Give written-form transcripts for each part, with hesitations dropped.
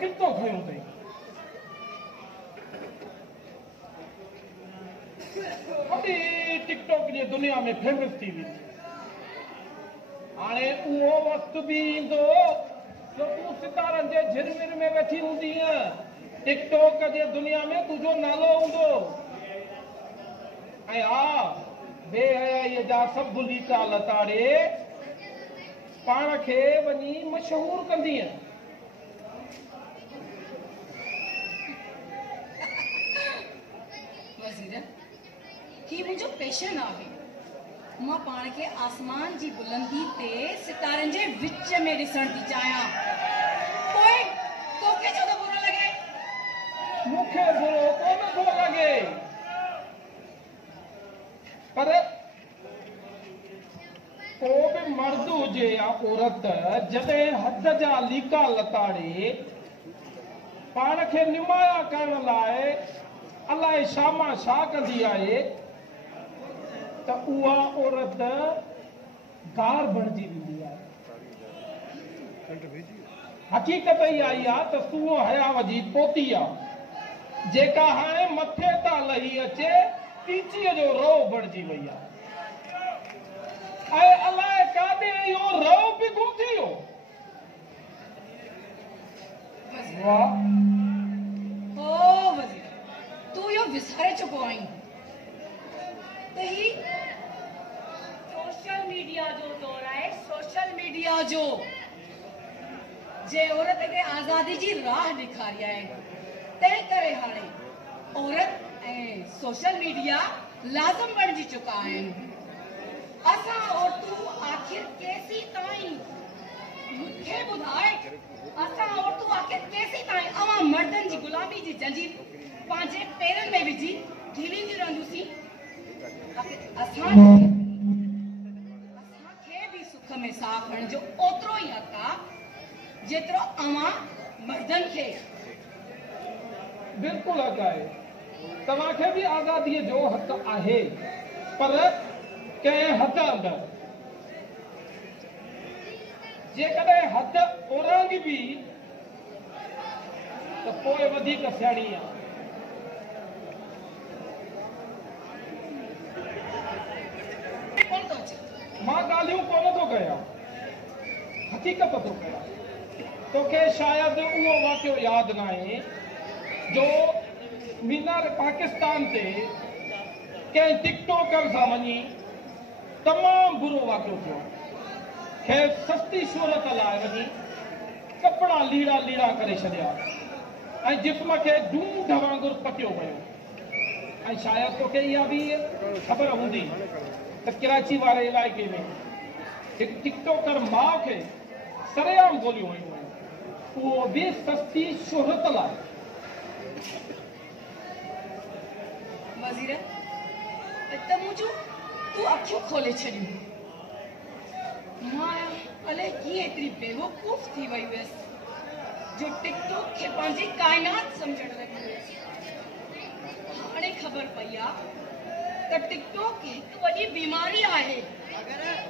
कितो खयो अथई वॾी टिकटॉक जी दुनिया में फेमस थी वई हाणे उहो वक़्तु बि ईंदो जो तूं सितारनि जे झिरमिर में वेठी हूंदीअ टिकटॉक जे दुनिया में तुंहिंजो नालो हूंदो ऐं हा बेहयाईअ जा सभु लीका लताड़े पाण खे वञी मशहूर कंदीअ वज़ीर ही मुंहिंजो पैशन आहे मां पाण खे आसमान जी बुलंदी ते सितारनि जे विच में ॾिसण थी चाहियां पोइ तोखे छो थो बुरो लॻे मूंखे बुरो कोन थो लॻे पर को बि मर्द हुजे या औरत जॾहिं हद जा लीका लताड़े पाण खे निमाया करण लाइ अलाए शामा छा कंदी आहे त उहा औरत गार बणिजी वेंदी आहे हक़ीक़त ई आई आहे त सूओ हयाव जी पोती आहे जेका हाणे मथे तां लही अचे पीचीअ जो रओ बणिजी वई आहे ऐं अलाए काॾे इहो रओ बि गुम थी वियो वाह ओ वज़ीर तूं इहो विसारे चुको आहीं त ही सोशल मीडिया जो दौर आहे सोशल मीडिया जो जे औरत खे आज़ादी जी राह ॾेखारी आहे तंहिं करे हाणे औरत ऐं सोशल मीडिया लाज़िम बणिजी चुका आहिनि असां औरतूं आख़िर केसीं ताईं मूंखे ॿुधाए असां औरतूं आख़िर केसीं ताईं अवां मर्दनि जी गुलामी जी जंजीर पंहिंजे पेरनि में विझी ढीलींदियूं रहंदियूंसीं असांखे बि सुख में साह खणण जो ओतिरो ई हक़ आहे जेतिरो अवां मर्दनि खे बिल्कुलु हक़ आहे तव्हांखे बि आज़ादीअ जो हक़ आहे पर कंहिं हद अंदरि जेकॾहिं हद ओरांगी बि त पोइ वधीक सियाणी आहे मां ॻाल्हियूं कोन थो कयां हक़ीक़त थो कयां तोखे शायदि उहो वाक़ियो यादि न आहे जो मीनार पाकिस्तान ते कंहिं टिकटॉकर सां वञी तमामु बुरो वाक़ियो थियो खे सस्ती शोहरत लाइ वञी कपिड़ा लीड़ा लीड़ा करे छॾिया ऐं जिस्म खे ढूंढ वांगुरु पटियो वियो ऐं शायदि तोखे इहा बि ख़बर हूंदी त कराची वारे इलाइक़े में हिकु टिकटॉकर माउ खे सरेआम गोलियूं हयूं आहिनि उहो बि सस्ती शोहरत लाइ वज़ीर त मुंहिंजूं तूं अखियूं खोले छॾियूं मां अलाए कीअं एतिरी बेवकूफ़ थी वई हुयसि जो टिकटॉक खे पंहिंजी काइनात सम्झण लॻी हुयसि हाणे ख़बर पई आहे त टिकटॉक हिकु वॾी बीमारी आहे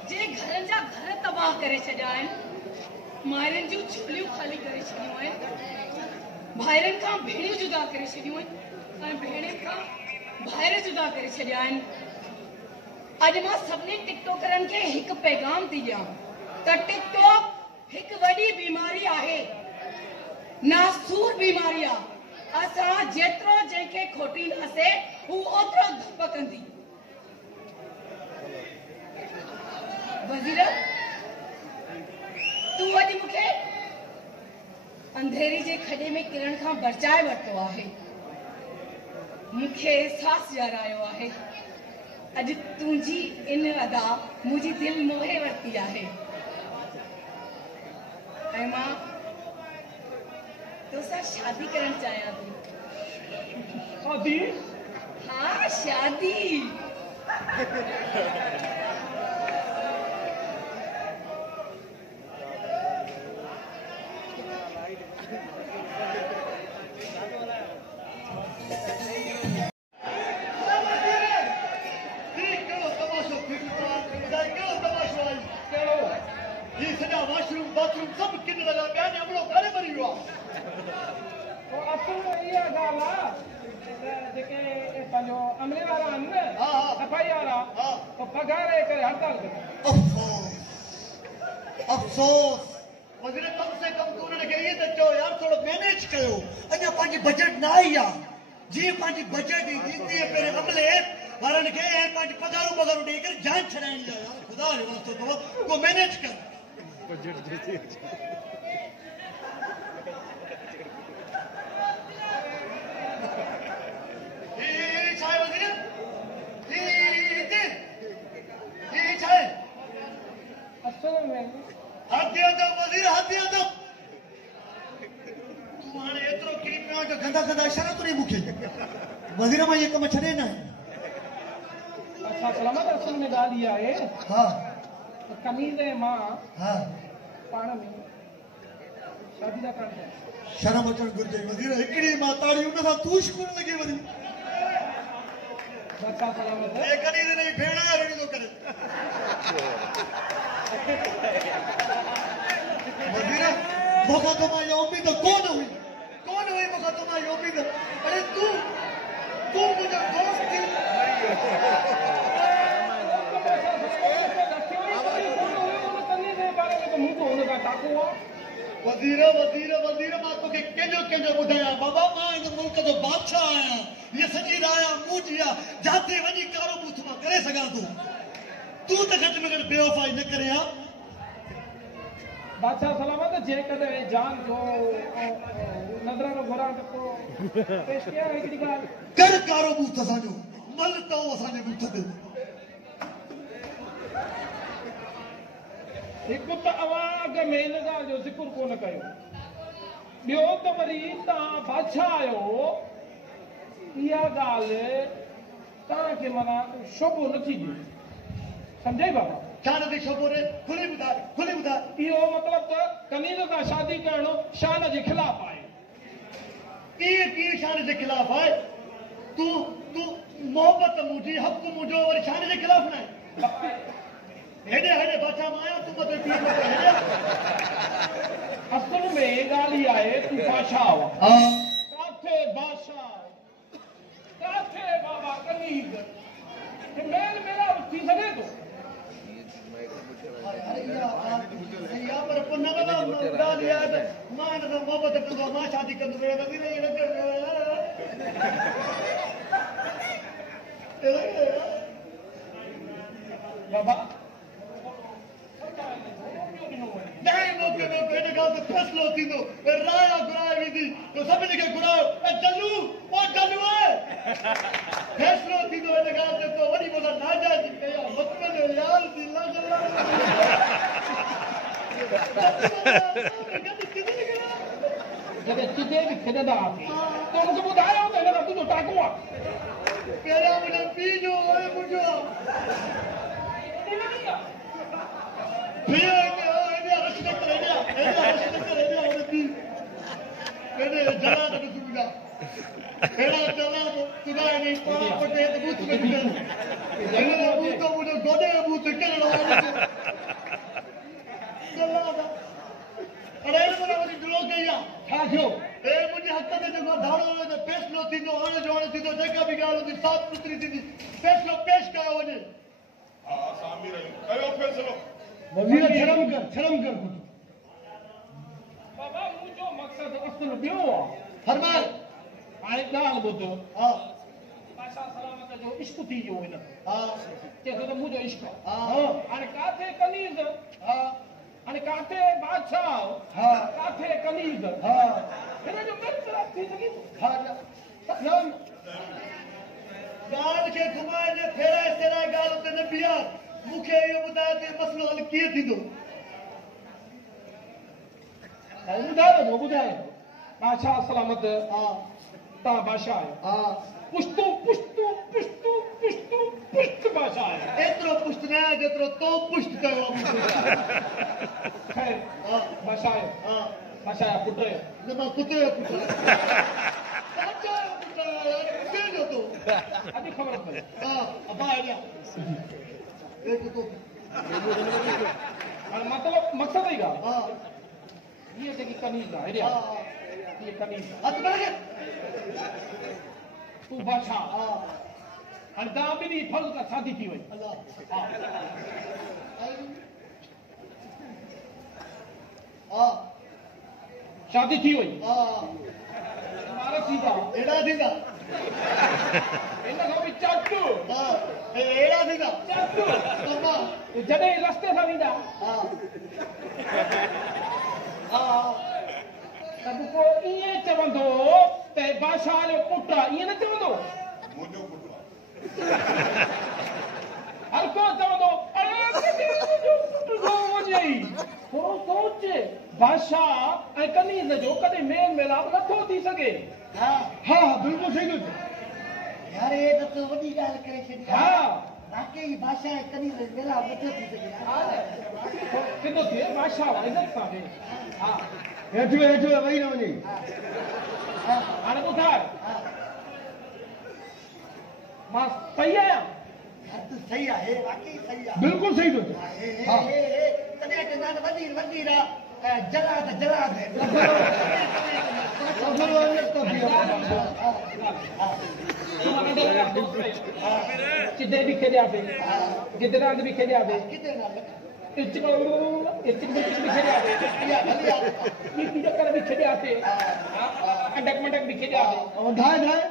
जे घरनि जा घर तबाह करे छॾिया आहिनि माइरनि जूं झोलियूं ख़ाली करे छॾियूं आहिनि भाइरनि खां भेणियूं जुदा करे छॾियूं आहिनि ऐं भेणनि खां भाइर जुदा करे छॾिया आहिनि अॼु मां सभिनी टिकटॉकरनि खे हिकु पैगाम थी ॾियां त टिकटॉक हिकु वॾी बीमारी आहे नासूर बीमारी आहे असां जेतिरो जंहिंखे खोटींदासीं हू ओतिरो धप कंदी वज़ीर तूं अॼु मूंखे अंधेरी जे खॾे में किरण खां बचाए वरितो आहे मूंखे एहसासु ॼाणायो आहे अॼु तुंहिंजी इन अदा मुंहिंजी दिलि मोहे वरिती आहे ऐं मां तोसां शादी करणु चाहियां थी शादी हाँ शादी वॉशरूम बाथरूम सब किन लगा पिया ने हमलो घरे भरी वियो गाला जेके पंहिंजो अमले वारा आहिनि न सफ़ाई वारा तो पघार करे हड़ताल कयो अफ़सोस वज़ीर कम से कम तू उन्हनि खे इहे त चओ यार थोरो मैनेज कयो अञा पंहिंजी बजट न आई आहे जीअं पंहिंजी बजट ईंदी तीअं पहिरें अमले वारनि खे ऐं पंहिंजी पघारूं ॾेई करे जांच छॾाइणी आहे यार ख़ुदा जो वास्तो अथव को मैनेज कर वज़ीर मां इहे कम छॾे न अच्छा सलामत असल में ॻाल्हि इहा आहे हा कमीज़ ऐं मां हा पाण में शादी था करणु शर्म अचणु घुरिजे वज़ीर हिकिड़ी मां ताड़ी उन सां तूं शुकुर लॻी वञी अच्छा सलामत हे कॾहिं न भेण रड़ी थो करे वज़ीर मूंखां त मां इहा उमेद कोन हुई मूंखां त मां इहा उमेद अरे तूं मुंहिंजो दोस्त थी वज़ीर मां तोखे कंहिंजो ॿुधायां बाबा मां हिन मुल्क जो बादशाह आहियां हीअ सॼी राया मुंहिंजी आहे जिते वञी कारो बूथ मां करे सघां थो तूं त घटि में घटि बेवफ़ाई न करे हा बादशाह सलामत जेकॾहिं जान जो नज़रानो घुरां त पोइ पेश कयां हिकिड़ी ॻाल्हि कर कारो बूथ असांजो मल अथव असांजे बूथ ते हिकु त अवाग में हिन ॻाल्हि जो ज़िक्र कोन कयो ॿियो त वरी तव्हां बादशाह आहियो इहा ॻाल्हि तव्हांखे माना शोभो नथी ॾिए सम्झे बाबा छा नथी शोभो ॾे खुली ॿुधाए इहो मतिलबु त कनीज़ सां शादी करणु शान जे ख़िलाफ़ आहे कीअं शान जे ख़िलाफ़ आहे तूं मोहबत मुंहिंजी हक़ मुंहिंजो वरी शान जे ख़िलाफ़ न आहे हेॾे बादशाह मां आहियां तूं असल में ॻाल्हि इहा आहे तूं बादशाह काथे बादशाह काथे बाबा कनीज़ मेल मेला थी सघे थो पर पोइ न ॻाल्हि इहा आहे त मां हिन सां मोहबत कंदो मां शादी कंदुसि बाबा फ़ैसिलो थींदो राया घुराए वेंदी त सभिनी खे घुरायो फ़ैसिलो थींदो हिन ॻाल्हि ते तो वरी मूंखां नाजाइज़ कया जॾहिं चिदे बि खेॾंदा हुआसीं त मूंखे ॿुधायो त हिन खां तुंहिंजो टाको आहे पहिरियां मुंहिंजे पीउ जो मुंहिंजो फ़ैसिलो थींदो हाणे जो हाणे थींदो जेका बि ॻाल्हि हूंदी साफ़ सुथरी थींदी फ़ैसिलो पेश कयो वञे वज़ीर शर्म कर बाबा मुंहिंजो मक़सदु असुल ॿियो आहे फरमाए हाणे ॻाल्हि ॿुध हा बादशाह सलामत जो इश्क थी वियो हिन हा चए थो त मुंहिंजो इश्क हा हाणे काथे कनीज़ हा हाणे काथे बादशाह हा काथे कनीज़ हा हिन जो मेल थी सघे थो हा ॻाल्हि खे घुमाए जे फेराए सेराए ॻाल्हि उते न बीहार मूंखे इहो ॿुधाए त मसइलो हल कीअं थींदो ॿुधायो बादशाह सलामत हा तव्हां बादशाह आहियो हा पुश्तो पुश्त बादशाह आहियो एतिरो पुष्ट न आहे जेतिरो तो पुष्ट कयो ख़ैर बादशाह आहियो हा बादशाह जा पुट आहियो न मां कुते जो पुट अॼु ख़बर पई हा अबा हेॾा हाणे मतिलबु मक़सदु ई ॻाल्हि हा हीअ जेकी कनीज़ आहे हेॾे ये कनीज हथ बढ़ गया तू बादशाह हाँ हरदा भी नहीं फल का शादी थी वही अल्लाह हाँ शादी थी वही हाँ हमारा सीधा एड़ा दीदा इन्ना को भी चाटू हाँ एड़ा दीदा चाटू तम्मा जॾहिं रस्ते सां वेंदा हाँ हाँ त को ईअं चवंदो त बादशाह जो पुटु आहे ईअं न चवंदो हर को चवंदो थोरो सोच बादशाह ऐं कनीज़ जो कॾहिं मेल मिलाप नथो थी सघे हाँ हा बिल्कुलु सही थो चए यार ये तो वॾी ॻाल्हि करे छॾी हा वाकई भाषा कॾहिं मेला नथो थी सघे सिधो थिए बादशाह वाइज़त सां थिए हा हेठि वेही न वञे हाणे ॿुधाए मां सही आहियां तूं सही आहे वाकई सही आहे बिल्कुलु सही थो चए हाँ तॾहिं चवंदा वज़ीर वज़ीर आहे जलाद जलाद चिदे भी खेलियासीं गिदरांद भी खेलियासीं किथे न इचक भी खेलियासीं कीटी चक्कर भी खेलियासीं अडक मडक भी खेलियासीं ढाए ढाए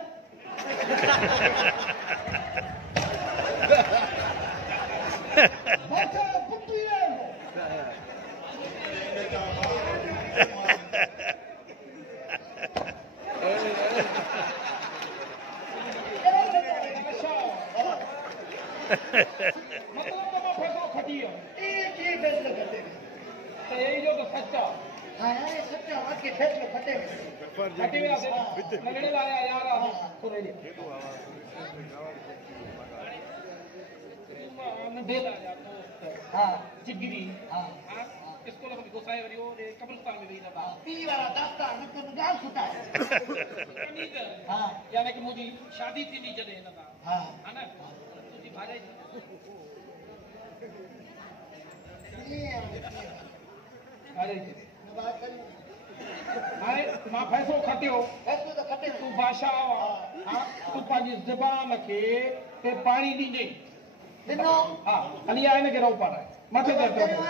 मतलब तो फैसलो खटी है एक ही फैसला करते तो यही जो तो सच्चा हाँ यार ये सच्चा वाकई फैसला फटे खटी में आते लगने लाया यार तो रेडी नंढे लाया हाँ चिगिरी हाँ इसको लगा गोसाई वाली और कब्रिस्तान में गई था पी वाला दास्ता मतलब गाल सुता है हाँ यानी कि मुझे शादी थी नहीं जॾहिं हिन सां हाँ है ना तुझी भाॼाई भाॼाई हाणे मां फ़ैसिलो खटियो फैसलो तो खटे तूं बादशाह हा तूं पंहिंजी ज़बान खे ते पाणी ॾींदे दिनो हा हली आ हिनखे रहो पाराए मथे ते करियो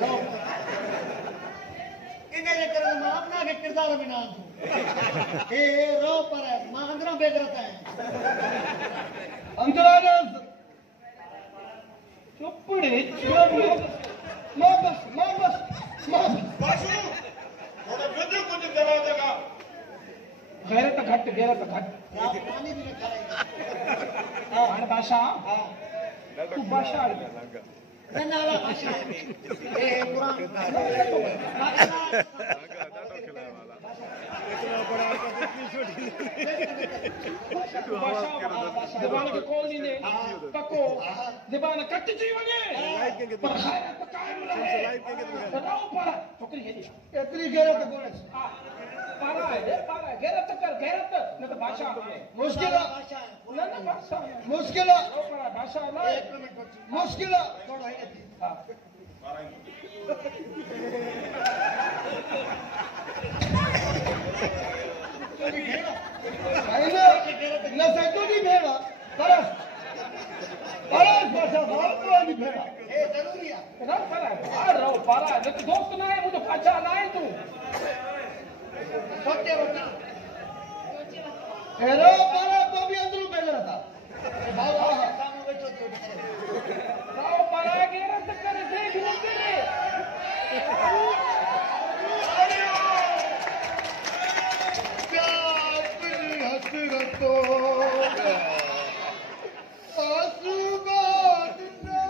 रहो है इन जे करे मां अपना के किरदार में ना दूं ए रो पर है मां अंदर बेगरत है अंदर चुपड़े मां बस बाशू थोड़ा बुद्धू कुछ दबा देगा गैरत घट रात पानी भी रखा है हाणे बादशाह हां तूं बादशाह नाला भाषा ए कुरान ज़बान खे खोल ॾींदे पको ज़बान कटिजी वञे पर ख़ैरत क़ाइम रहे रहो पर छोकिरी हेॾी एतरी गैरत कोने हा पारा आहे गैरत कर गैरत न त बादशाह मुश्किल न भाषा बादशाह मुश्किल रहो पर बादशाह न मुश्किल थोड़ा है हा न सतो दी भेड़ा परस भाषा बाप वाली भेड़ा ए जरूरी है रहो पारा न त दोस्त न आहे मुंहिंजो बादशाह न आहे तूं सोचे वठा हेरो पारा तो भी अंदर बेगर था बाबा सामने बैठो तो रहो पारा गैरत करे देख न करे प्यार तेरी हसरतो आंसू बात ना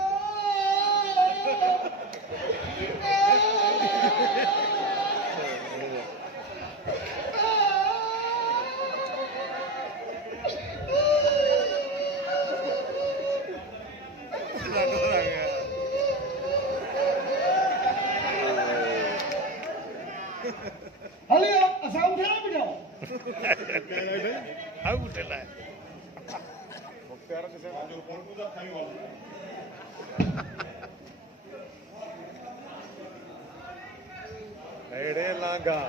हलियो असां उठे न बिठो हाउ उठला मुख्तार के से जो फोन को खाई वाला एड़े ला मांगा